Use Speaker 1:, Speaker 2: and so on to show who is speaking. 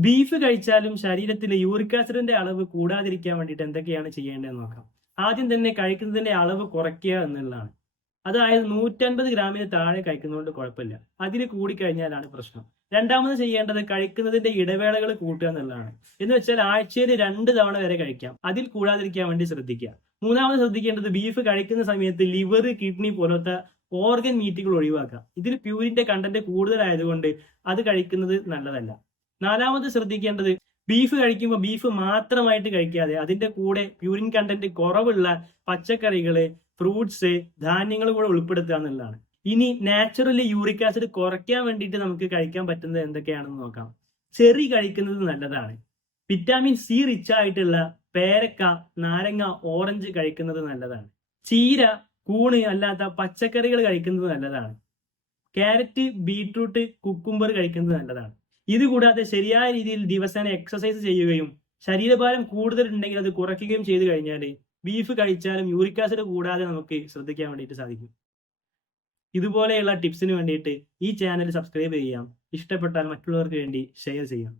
Speaker 1: Beef കഴിച്ചാലും ശരീരത്തിലെ uric ആസിഡിന്റെ അളവ് കൂടാതിരിക്കാൻ വേണ്ടിയിട്ട് എന്തൊക്കെയാണ് ചെയ്യേണ്ടതെന്ന് നോക്കാം. ആദ്യം തന്നെ കഴിക്കുന്നതിന്റെ അളവ് കുറയ്ക്കുക എന്നുള്ളതാണ്. അതായത് നൂറ്റൻപത് ഗ്രാമിന് താഴെ കഴിക്കുന്നതുകൊണ്ട് കുഴപ്പമില്ല. അതിൽ കൂടിക്കഴിഞ്ഞാലാണ് പ്രശ്നം. രണ്ടാമത് ചെയ്യേണ്ടത് കഴിക്കുന്നതിന്റെ ഇടവേളകൾ കൂട്ടുക എന്നുള്ളതാണ്. എന്ന് വെച്ചാൽ ആഴ്ചയിൽ രണ്ട് തവണ വരെ കഴിക്കാം. അതിൽ കൂടാതിരിക്കാൻ വേണ്ടി ശ്രദ്ധിക്കുക. മൂന്നാമത് ശ്രദ്ധിക്കേണ്ടത് ബീഫ് കഴിക്കുന്ന സമയത്ത് ലിവർ കിഡ്നി പോലത്തെ ഓർഗൻ മീറ്റുകൾ ഒഴിവാക്കുക. ഇതിൽ പ്യൂരിന്റെ കണ്ടന്റ് കൂടുതലായതുകൊണ്ട് അത് കഴിക്കുന്നത് നല്ലതല്ല. നാലാമത് ശ്രദ്ധിക്കേണ്ടത് ബീഫ് കഴിക്കുമ്പോൾ ബീഫ് മാത്രമായിട്ട് കഴിക്കാതെ അതിന്റെ കൂടെ പ്യൂരിൻ കണ്ടന്റ് കുറവുള്ള പച്ചക്കറികൾ ഫ്രൂട്ട്സ് ധാന്യങ്ങൾ കൂടെ ഉൾപ്പെടുത്തുക എന്നുള്ളതാണ്. ഇനി നാച്ചുറലി യൂറിക് ആസിഡ് കുറയ്ക്കാൻ വേണ്ടിയിട്ട് നമുക്ക് കഴിക്കാൻ പറ്റുന്നത് എന്തൊക്കെയാണെന്ന് നോക്കാം. ചെറി കഴിക്കുന്നത് നല്ലതാണ്. വിറ്റാമിൻ സി റിച്ച് ആയിട്ടുള്ള പേരക്ക നാരങ്ങ ഓറഞ്ച് കഴിക്കുന്നത് നല്ലതാണ്. ചീര കൂണ് അല്ലാത്ത പച്ചക്കറികൾ കഴിക്കുന്നത് നല്ലതാണ്. ക്യാരറ്റ് ബീട്രൂട്ട് കുക്കുംബർ കഴിക്കുന്നത് നല്ലതാണ്. ഇത് കൂടാതെ ശരിയായ രീതിയിൽ ദിവസേന എക്സസൈസ് ചെയ്യുകയും ശരീരഭാരം കൂടുതൽ ഉണ്ടെങ്കിൽ അത് കുറയ്ക്കുകയും ചെയ്തു കഴിഞ്ഞാൽ ബീഫ് കഴിച്ചാലും യൂറിക് ആസിഡ് കൂടാതെ നമുക്ക് ശ്രദ്ധിക്കാൻ വേണ്ടിയിട്ട് സാധിക്കും. ഇതുപോലെയുള്ള ടിപ്സിന് വേണ്ടിയിട്ട് ഈ ചാനൽ സബ്സ്ക്രൈബ് ചെയ്യാം. ഇഷ്ടപ്പെട്ടാൽ മറ്റുള്ളവർക്ക് വേണ്ടി ഷെയർ ചെയ്യാം.